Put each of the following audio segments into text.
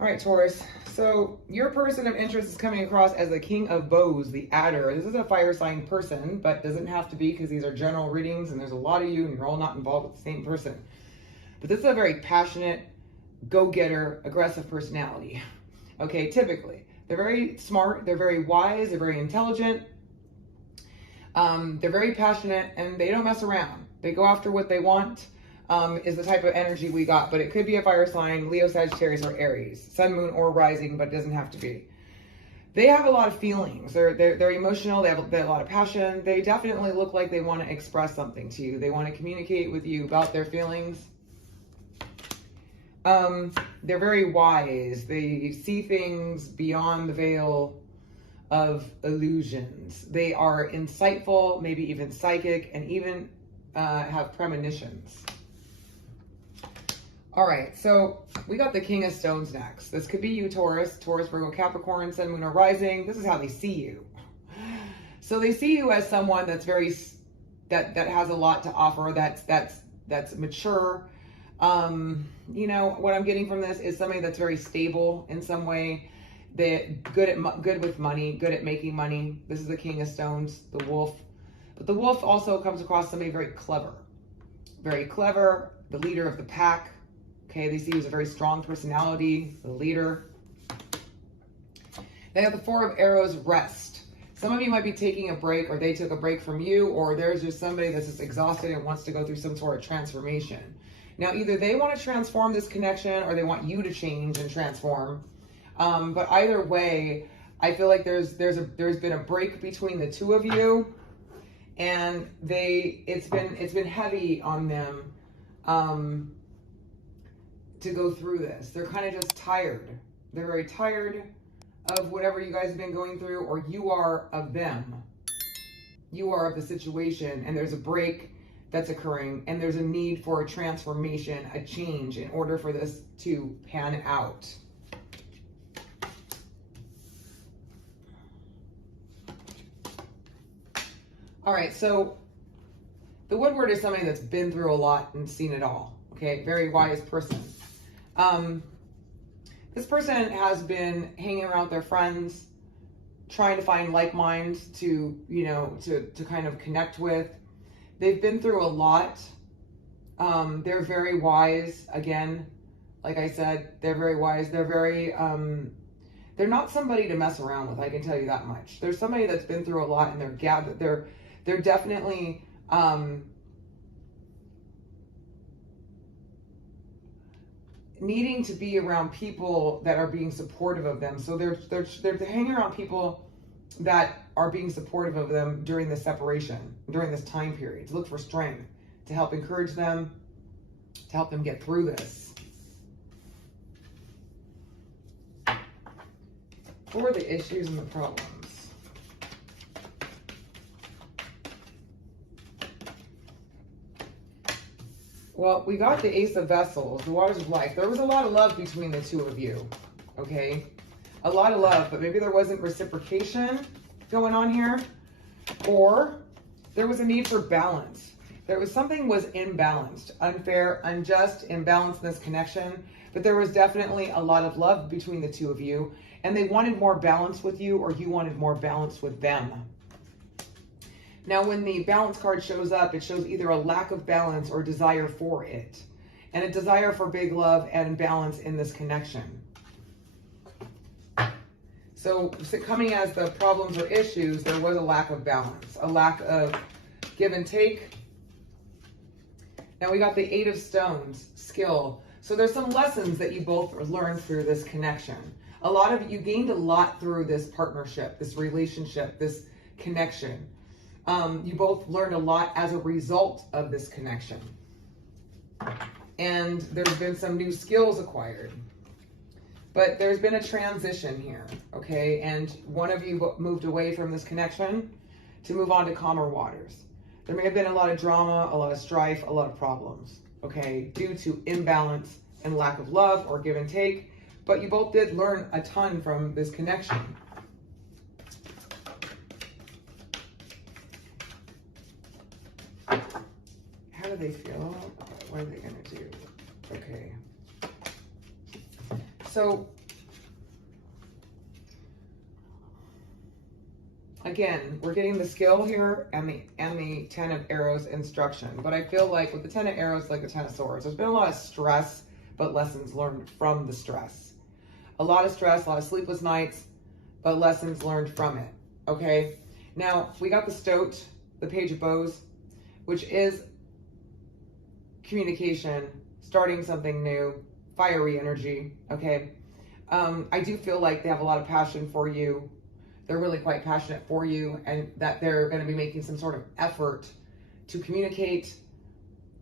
All right, Taurus. So your person of interest is coming across as the King of Bows, the Adder. This is a fire sign person, but doesn't have to be, because these are general readings and there's a lot of you and you're all not involved with the same person. But this is a very passionate, go-getter, aggressive personality. Okay, typically. They're very smart, they're very wise, they're very intelligent. They're very passionate and they don't mess around. They go after what they want. Is the type of energy we got, but it could be a fire sign, Leo, Sagittarius, or Aries, sun, moon, or rising, but it doesn't have to be. They have a lot of feelings. They're emotional. They have a lot of passion. They definitely look like they want to express something to you. They want to communicate with you about their feelings. They're very wise. They see things beyond the veil of illusions. They are insightful, maybe even psychic, and even have premonitions. All right, so we got the King of Stones next. This could be you, Taurus, Virgo, Capricorn, Sun, Moon, or Rising. This is how they see you. So they see you as someone that's very, that has a lot to offer, that's mature. You know, what I'm getting from this is somebody that's very stable in some way. They're good with money, good at making money. This is the King of Stones, the wolf. But the wolf also comes across somebody very clever, the leader of the pack. Okay, they see you as a very strong personality, the leader. They have the Four of Arrows, rest. Some of you might be taking a break, or they took a break from you, or there's just somebody that's just exhausted and wants to go through some sort of transformation. Now, either they want to transform this connection or they want you to change and transform. But either way, I feel like there's been a break between the two of you, and it's been heavy on them to go through this. They're kind of just tired. They're very tired of whatever you guys have been going through, or you are of them. You are of the situation, and there's a break that's occurring, and there's a need for a transformation, a change, in order for this to pan out. All right, so the Woodward is somebody that's been through a lot and seen it all. Okay, very wise person. This person has been hanging around with their friends, trying to find like minds to, you know, to kind of connect with. They've been through a lot. They're very wise. Again, like I said, they're very wise. They're very, they're not somebody to mess around with. I can tell you that much. There's somebody that's been through a lot, and they're definitely, needing to be around people that are being supportive of them. So they're hanging around people that are being supportive of them during this separation, during this time period, to look for strength, to help encourage them, to help them get through this. For the issues and the problems. Well, we got the Ace of Vessels, the Waters of Life. There was a lot of love between the two of you, okay? A lot of love, but maybe there wasn't reciprocation going on here, or there was a need for balance. Something was imbalanced, unfair, unjust, imbalanced in this connection, but there was definitely a lot of love between the two of you, and they wanted more balance with you, or you wanted more balance with them. Now, when the balance card shows up, it shows either a lack of balance or desire for it, and a desire for big love and balance in this connection. So coming as the problems or issues, there was a lack of balance, a lack of give and take. Now we got the Eight of Stones, skill. So there's some lessons that you both learned through this connection. You gained a lot through this partnership, this relationship, this connection. You both learned a lot as a result of this connection. And there's been some new skills acquired. But there's been a transition here, okay? And one of you moved away from this connection to move on to calmer waters. There may have been a lot of drama, a lot of strife, a lot of problems, okay? Due to imbalance and lack of love or give and take. But you both did learn a ton from this connection. How do they feel? What are they going to do? Okay. So again, we're getting the skill here and the 10 of Arrows instruction. But I feel like with the 10 of Arrows, like the 10 of Swords, there's been a lot of stress, but lessons learned from the stress. A lot of stress, a lot of sleepless nights, but lessons learned from it. Okay. Now we got the Stoat, the Page of Bows, which is communication, starting something new, fiery energy. Okay. I do feel like they have a lot of passion for you. They're really quite passionate for you, and that they're going to be making some sort of effort to communicate,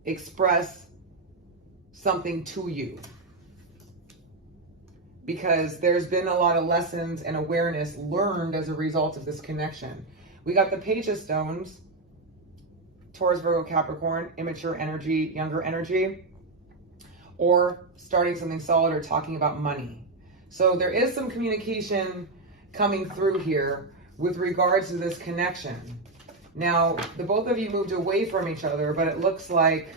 express something to you. Because there's been a lot of lessons and awareness learned as a result of this connection. We got the Page of Stones, Taurus, Virgo, Capricorn, immature energy, younger energy, or starting something solid or talking about money. So there is some communication coming through here with regards to this connection. Now, the both of you moved away from each other, but it looks like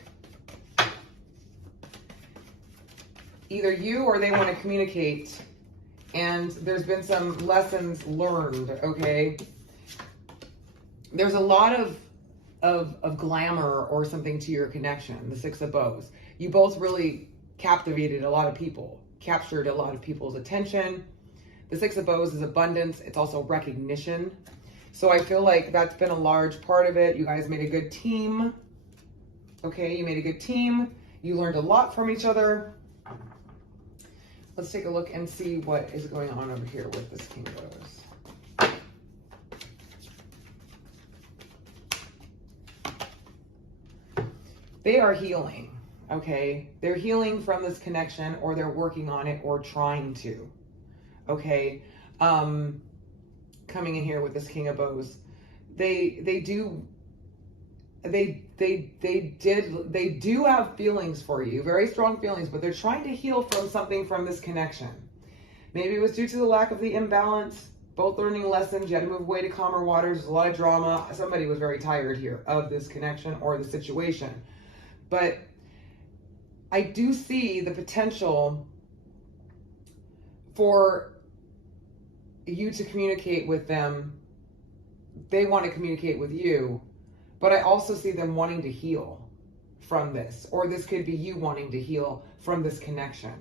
either you or they want to communicate, and there's been some lessons learned, okay? There's a lot of glamour or something to your connection, the Six of Bows. You both really captivated a lot of people, captured a lot of people's attention. The Six of Bows is abundance. It's also recognition. So I feel like that's been a large part of it. You guys made a good team. Okay, you made a good team. You learned a lot from each other. Let's take a look and see what is going on over here with this King of Bows. They are healing, okay? They're healing from this connection, or they're working on it, or trying to, okay? Coming in here with this King of Bows. They do have feelings for you, very strong feelings, but they're trying to heal from something from this connection. Maybe it was due to the lack of the imbalance, both learning lessons. You had to move away to calmer waters. There's a lot of drama. Somebody was very tired here of this connection or the situation. But I do see the potential for you to communicate with them. They want to communicate with you. But I also see them wanting to heal from this. Or this could be you wanting to heal from this connection.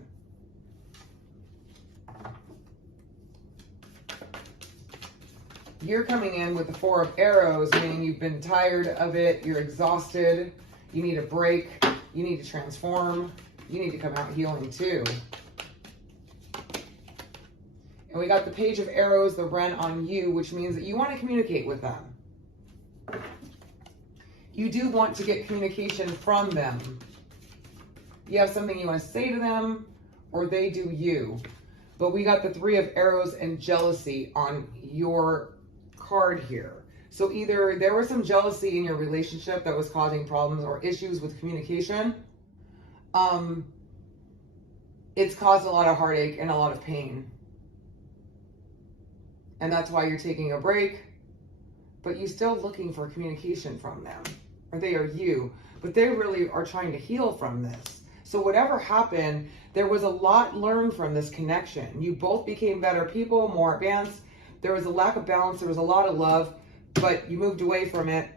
You're coming in with the Four of Arrows, meaning you've been tired of it. You're exhausted. You need a break. You need to transform. You need to come out healing too. And we got the Page of Arrows, the Wren on you, which means that you want to communicate with them. You do want to get communication from them. You have something you want to say to them, or they do you. But we got the Three of Arrows and jealousy on your card here. So either there was some jealousy in your relationship that was causing problems or issues with communication. It's caused a lot of heartache and a lot of pain. And that's why you're taking a break. But you're still looking for communication from them. Or they are you. But they really are trying to heal from this. So whatever happened, there was a lot learned from this connection. You both became better people, more advanced. There was a lack of balance. There was a lot of love. But you moved away from it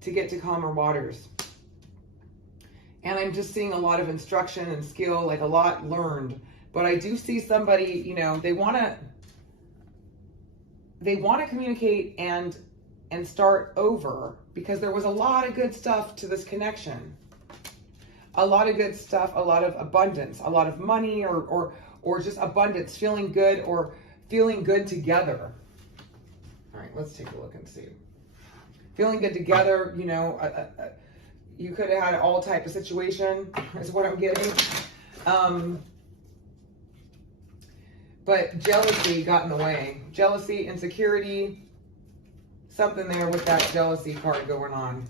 to get to calmer waters. And I'm just seeing a lot of instruction and skill, like a lot learned. But I do see somebody, you know, they want to communicate and start over, because there was a lot of good stuff to this connection. A lot of good stuff, a lot of abundance, a lot of money, or just abundance, feeling good, or feeling good together. All right, let's take a look and see. Feeling good together, you know, you could have had all type of situation, is what I'm getting. But jealousy got in the way. Jealousy, insecurity, something there with that jealousy card going on.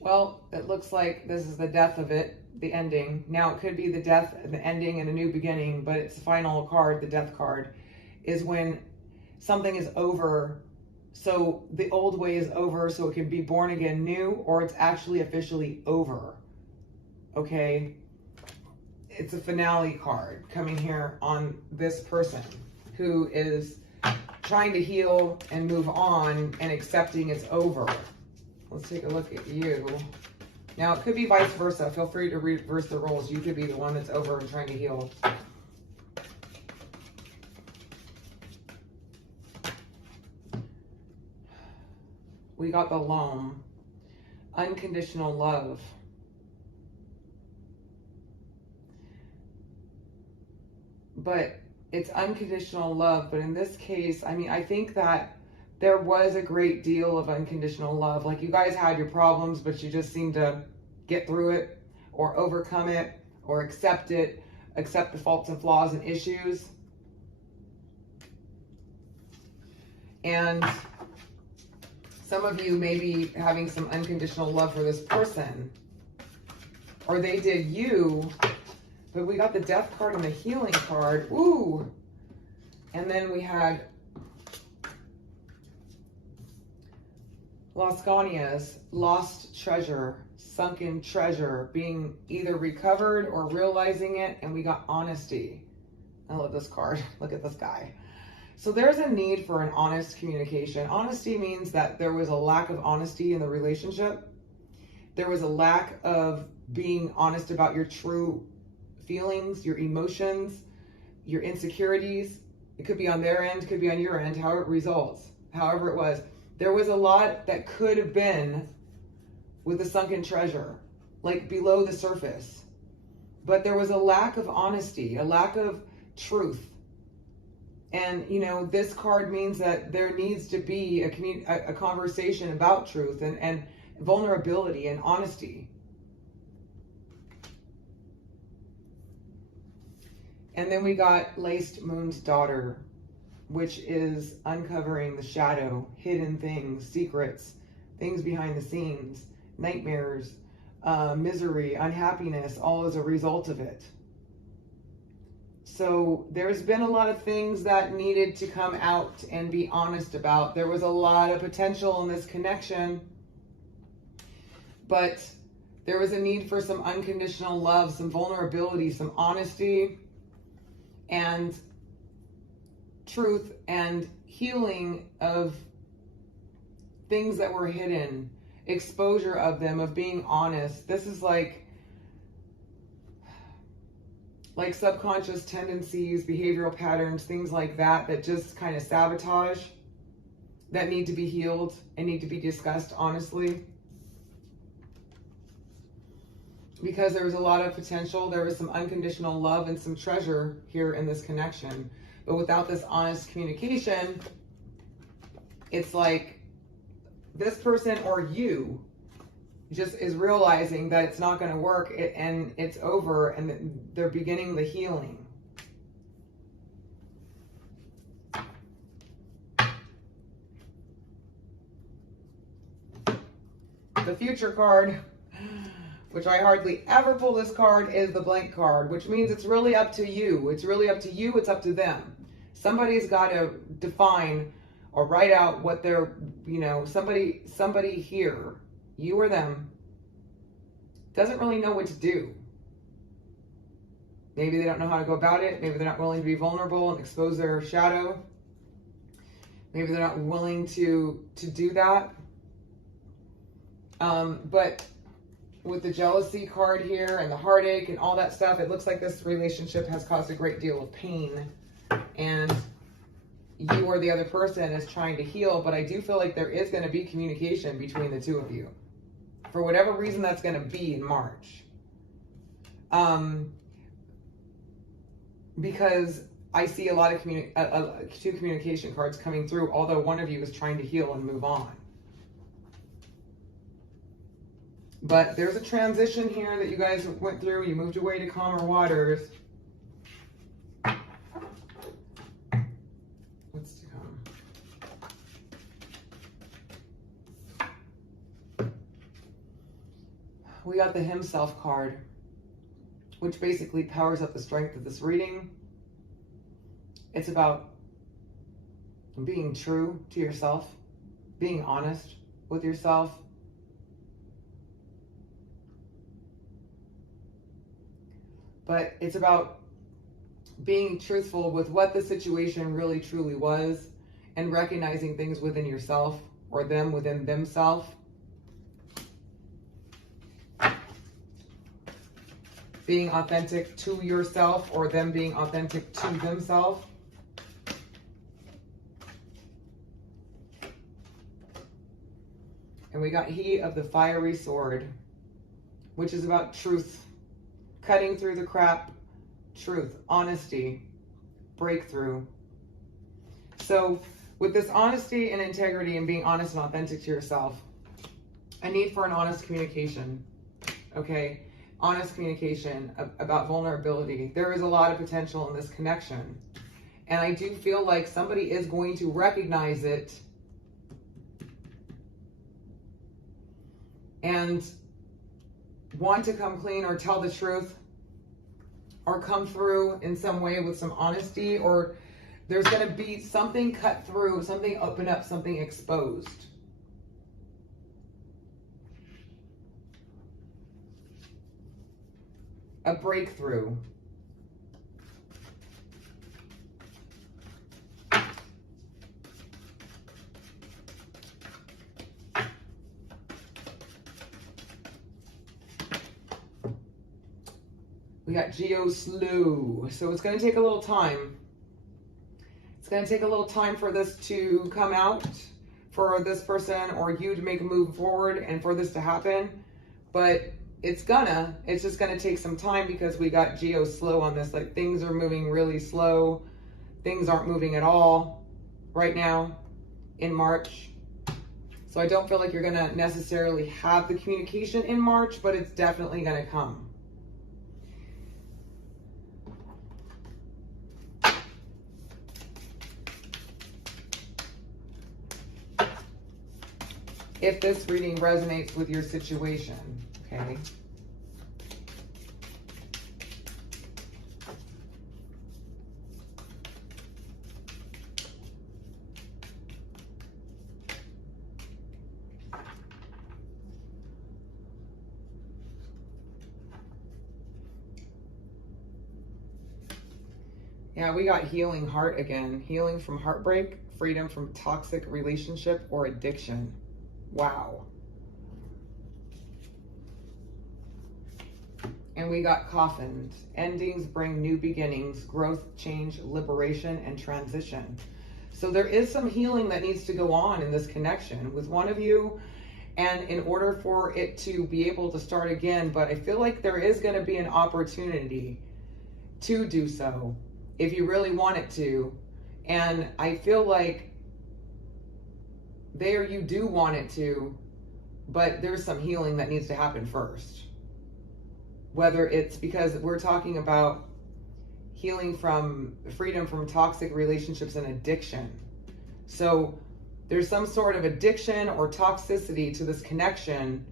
Well, it looks like this is the death of it, the ending. Now it could be the death, the ending, and a new beginning, but it's the final card, the death card, is when something is over, So the old way is over, so it can be born again new, or it's actually officially over. Okay? It's a finale card coming here on this person who is trying to heal and move on and accepting it's over. Let's take a look at you. Now, it could be vice versa. Feel free to reverse the roles. You could be the one that's over and trying to heal. We got the loam. Unconditional love. But it's unconditional love. But in this case, I mean, I think that there was a great deal of unconditional love. Like, you guys had your problems, but you just seemed to get through it or overcome it or accept it, accept the faults and flaws and issues. And some of you may be having some unconditional love for this person, or they did you, but we got the death card and the healing card. Ooh. And then we had Las Gonias, lost treasure, sunken treasure, being either recovered or realizing it, and we got honesty. I love this card. Look at this guy. So there's a need for an honest communication. Honesty means that there was a lack of honesty in the relationship. There was a lack of being honest about your true feelings, your emotions, your insecurities. It could be on their end, it could be on your end, however it results, however it was. There was a lot that could have been with the sunken treasure, like below the surface. But there was a lack of honesty, a lack of truth. And, you know, this card means that there needs to be a conversation about truth and vulnerability and honesty. And then we got Laced Moon's Daughter, which is uncovering the shadow, hidden things, secrets, things behind the scenes, nightmares, misery, unhappiness, all as a result of it. So there's been a lot of things that needed to come out and be honest about. There was a lot of potential in this connection, but there was a need for some unconditional love, some vulnerability, some honesty, and truth and healing of things that were hidden, exposure of them, of being honest. This is like subconscious tendencies, behavioral patterns, things like that, that just kind of sabotage, that need to be healed and need to be discussed honestly. Because there was a lot of potential, there was some unconditional love and some treasure here in this connection. But without this honest communication, it's like this person or you just is realizing that it's not going to work and it's over, and they're beginning the healing. The future card, which I hardly ever pull this card, is the blank card, which means it's really up to you. It's really up to you. It's up to them. Somebody's got to define or write out what they're, you know, somebody here, you or them, doesn't really know what to do. Maybe they don't know how to go about it. Maybe they're not willing to be vulnerable and expose their shadow. Maybe they're not willing to do that. But with the jealousy card here and the heartache and all that stuff, it looks like this relationship has caused a great deal of pain. And you or the other person is trying to heal, but I do feel like there is going to be communication between the two of you. For whatever reason that's going to be in March. Because I see a lot of two communication cards coming through, although one of you is trying to heal and move on. But there's a transition here that you guys went through. You moved away to calmer waters. What's to come? We got the Himself card, which basically powers up the strength of this reading. It's about being true to yourself, being honest with yourself. But it's about being truthful with what the situation really truly was and recognizing things within yourself or them within themselves. Being authentic to yourself or them being authentic to themselves. And we got He of the Fiery Sword, which is about truth, cutting through the crap, truth, honesty, breakthrough. So with this honesty and integrity and being honest and authentic to yourself, a need for an honest communication, okay? Honest communication about vulnerability. There is a lot of potential in this connection. And I do feel like somebody is going to recognize it and want to come clean or tell the truth or come through in some way with some honesty, or there's going to be something cut through, something open up, something exposed. A breakthrough. We got Geo Slew. So it's going to take a little time. It's going to take a little time for this to come out, for this person or you to make a move forward and for this to happen. But it's just gonna take some time because we got Geo Slow on this. Like, things are moving really slow. Things aren't moving at all right now in March. So I don't feel like you're gonna necessarily have the communication in March, but it's definitely gonna come. If this reading resonates with your situation, okay? Yeah, we got healing heart again. Healing from heartbreak, freedom from toxic relationship or addiction. Wow. And we got coffined. Endings bring new beginnings, growth, change, liberation, and transition. So there is some healing that needs to go on in this connection with one of you, and in order for it to be able to start again. But I feel like there is going to be an opportunity to do so if you really want it to. And I feel like there you do want it to, but there's some healing that needs to happen first. Whether it's because we're talking about healing from freedom from toxic relationships and addiction. So there's some sort of addiction or toxicity to this connection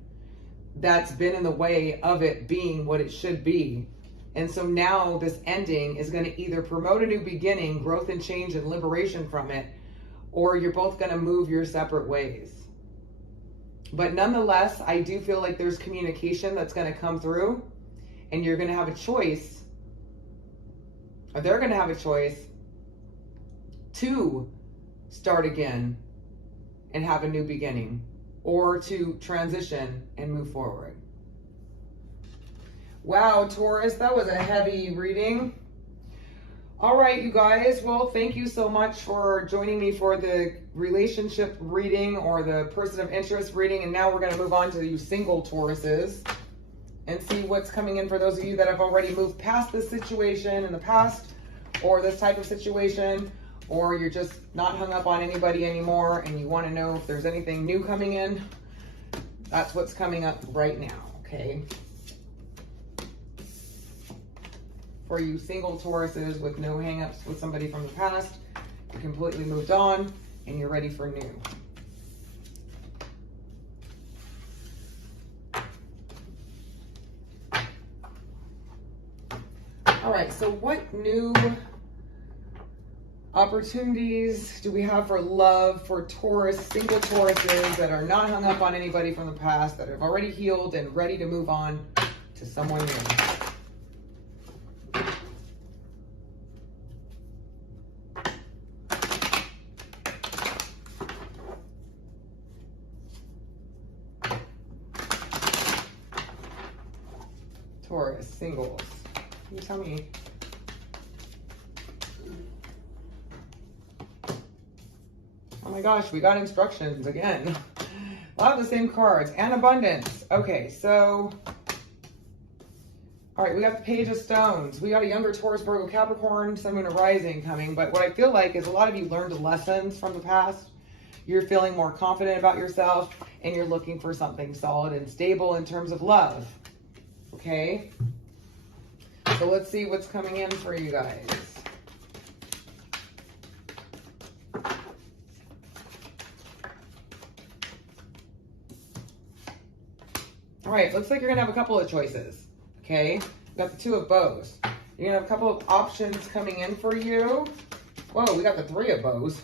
that's been in the way of it being what it should be. And so now this ending is going to either promote a new beginning, growth and change and liberation from it, or you're both going to move your separate ways. But nonetheless, I do feel like there's communication that's going to come through, and you're going to have a choice, or they're going to have a choice to start again and have a new beginning, or to transition and move forward. Wow, Taurus, that was a heavy reading. All right, you guys. Well, thank you so much for joining me for the relationship reading or the person of interest reading. And now we're going to move on to you single Tauruses and see what's coming in for those of you that have already moved past this situation in the past, or this type of situation, or you're just not hung up on anybody anymore and you want to know if there's anything new coming in. That's what's coming up right now, okay? For you single Tauruses with no hang-ups with somebody from the past, you completely moved on and you're ready for new. All right, so what new opportunities do we have for love for Taurus, single Tauruses that are not hung up on anybody from the past, that have already healed and ready to move on to someone new? Taurus, singles. Can you tell me? Oh my gosh, we got instructions again. A lot of the same cards. And abundance. Okay, so... all right, we got the Page of Stones. We got a younger Taurus, Virgo, Capricorn, Sun, Moon, and Rising coming. But what I feel like is a lot of you learned lessons from the past. You're feeling more confident about yourself, and you're looking for something solid and stable in terms of love. Okay? So let's see what's coming in for you guys. All right, looks like you're going to have a couple of choices. Okay, we got the Two of Bows. You're gonna have a couple of options coming in for you. Whoa, we got the Three of Bows.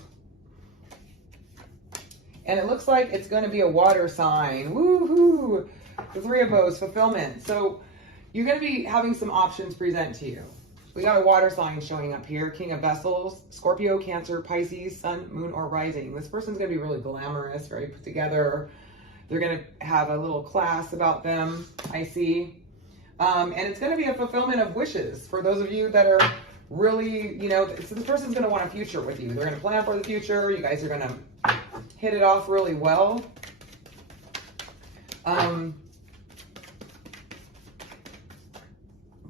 And it looks like it's gonna be a water sign. Woohoo! The Three of Bows, fulfillment. So you're gonna be having some options present to you. We got a water sign showing up here. King of Vessels, Scorpio, Cancer, Pisces, Sun, Moon, or Rising. This person's gonna be really glamorous, very put together. They're gonna have a little class about them, I see. And it's going to be a fulfillment of wishes for those of you that are really, you know, so this person's going to want a future with you. They're going to plan for the future. You guys are going to hit it off really well. But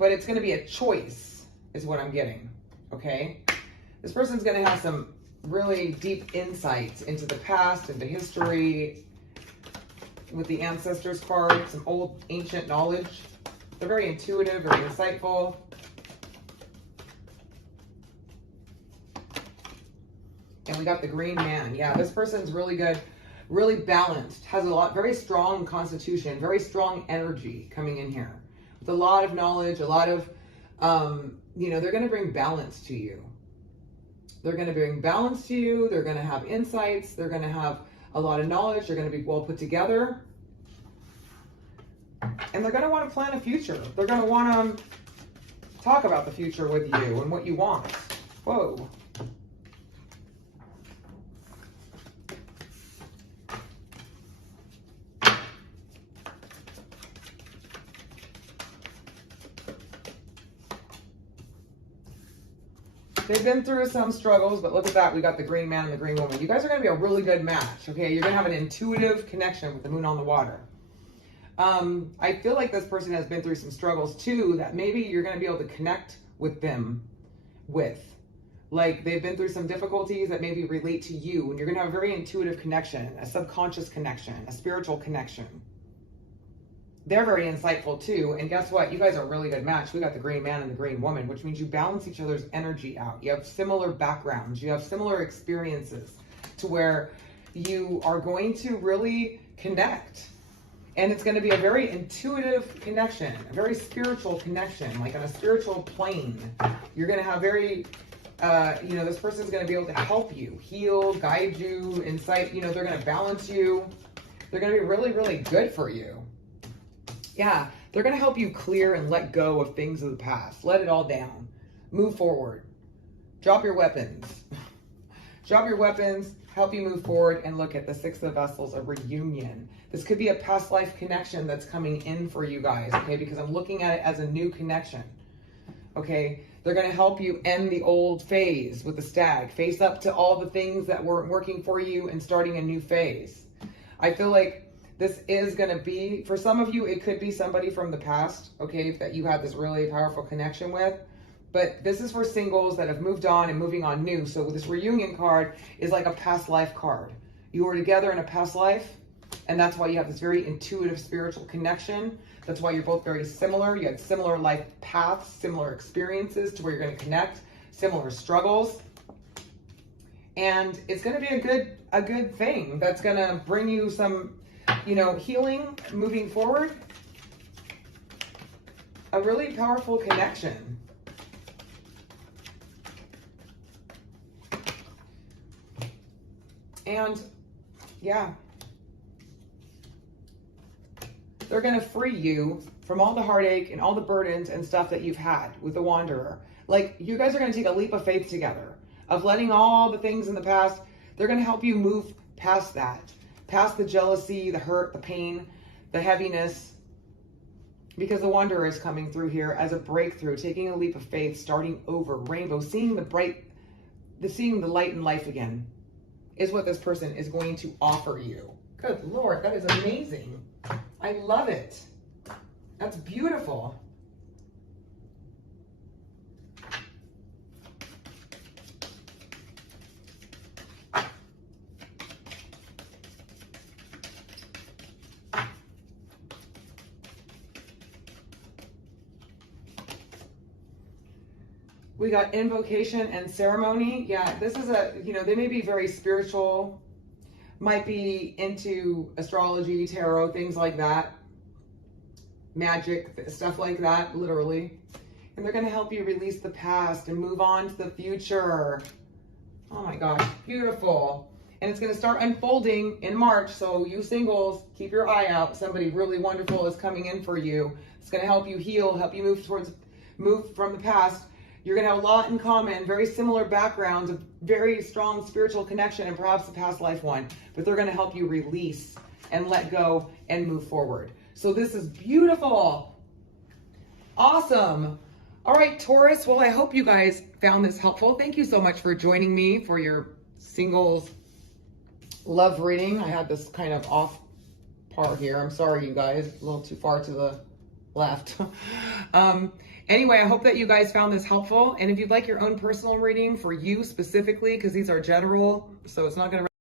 it's going to be a choice is what I'm getting. Okay. This person's going to have some really deep insights into the past, into history with the ancestors card, some old ancient knowledge. They're very intuitive, very insightful. And we got the Green Man. Yeah, this person's really good, really balanced, has a lot, very strong constitution, very strong energy coming in here. With a lot of knowledge, a lot of, you know, they're going to bring balance to you. They're going to bring balance to you. They're going to have insights. They're going to have a lot of knowledge. They're going to be well put together. And they're going to want to plan a future. They're going to want to talk about the future with you and what you want. Whoa. They've been through some struggles, but look at that. We got the Green Man and the Green Woman. You guys are going to be a really good match, okay? You're going to have an intuitive connection with the Moon on the water. I feel like this person has been through some struggles too that maybe you're going to be able to connect with them with. Like they've been through some difficulties that maybe relate to you, and you're going to have a very intuitive connection, a subconscious connection, a spiritual connection. They're very insightful too. And guess what? You guys are a really good match. We got the Green Man and the Green Woman, which means you balance each other's energy out. You have similar backgrounds. You have similar experiences to where you are going to really connect. And it's going to be a very intuitive connection, a very spiritual connection, like on a spiritual plane. You're going to have very, you know, this person's going to be able to help you, heal, guide you, insight. You know, they're going to balance you. They're going to be really, really good for you. Yeah, they're going to help you clear and let go of things of the past. Let it all down. Move forward. Drop your weapons. Drop your weapons. Help you move forward and look at the Six of Vessels, a reunion. This could be a past life connection that's coming in for you guys, okay? Because I'm looking at it as a new connection, okay? They're going to help you end the old phase with the Stag. Face up to all the things that weren't working for you and starting a new phase. I feel like this is going to be, for some of you, it could be somebody from the past, okay, that you had this really powerful connection with. But this is for singles that have moved on and moving on new. So this reunion card is like a past life card. You were together in a past life, and that's why you have this very intuitive spiritual connection. That's why you're both very similar. You had similar life paths, similar experiences to where you're going to connect, similar struggles. And it's going to be a good thing that's going to bring you some, you know, healing moving forward. A really powerful connection. And yeah, they're going to free you from all the heartache and all the burdens and stuff that you've had with the Wanderer. Like, you guys are going to take a leap of faith together of letting all the things in the past. They're going to help you move past that, past the jealousy, the hurt, the pain, the heaviness, because the Wanderer is coming through here as a breakthrough, taking a leap of faith, starting over, rainbow, seeing seeing the light in life again is what this person is going to offer you. Good Lord, that is amazing. I love it. That's beautiful. We got invocation and ceremony. Yeah, this is they may be very spiritual, might be into astrology, tarot, things like that, magic, stuff like that, literally. And they're going to help you release the past and move on to the future. Oh my gosh, beautiful. And it's going to start unfolding in March. So you singles, keep your eye out. Somebody really wonderful is coming in for you. It's going to help you heal, help you move from the past. You're going to have a lot in common, very similar backgrounds, a very strong spiritual connection, and perhaps a past life one. But they're going to help you release and let go and move forward. So this is beautiful. Awesome. All right, Taurus. Well, I hope you guys found this helpful. Thank you so much for joining me for your singles love reading. I had this kind of off part here. I'm sorry, you guys. A little too far to the left. Anyway, I hope that you guys found this helpful. And if you'd like your own personal reading for you specifically, because these are general, so it's not going to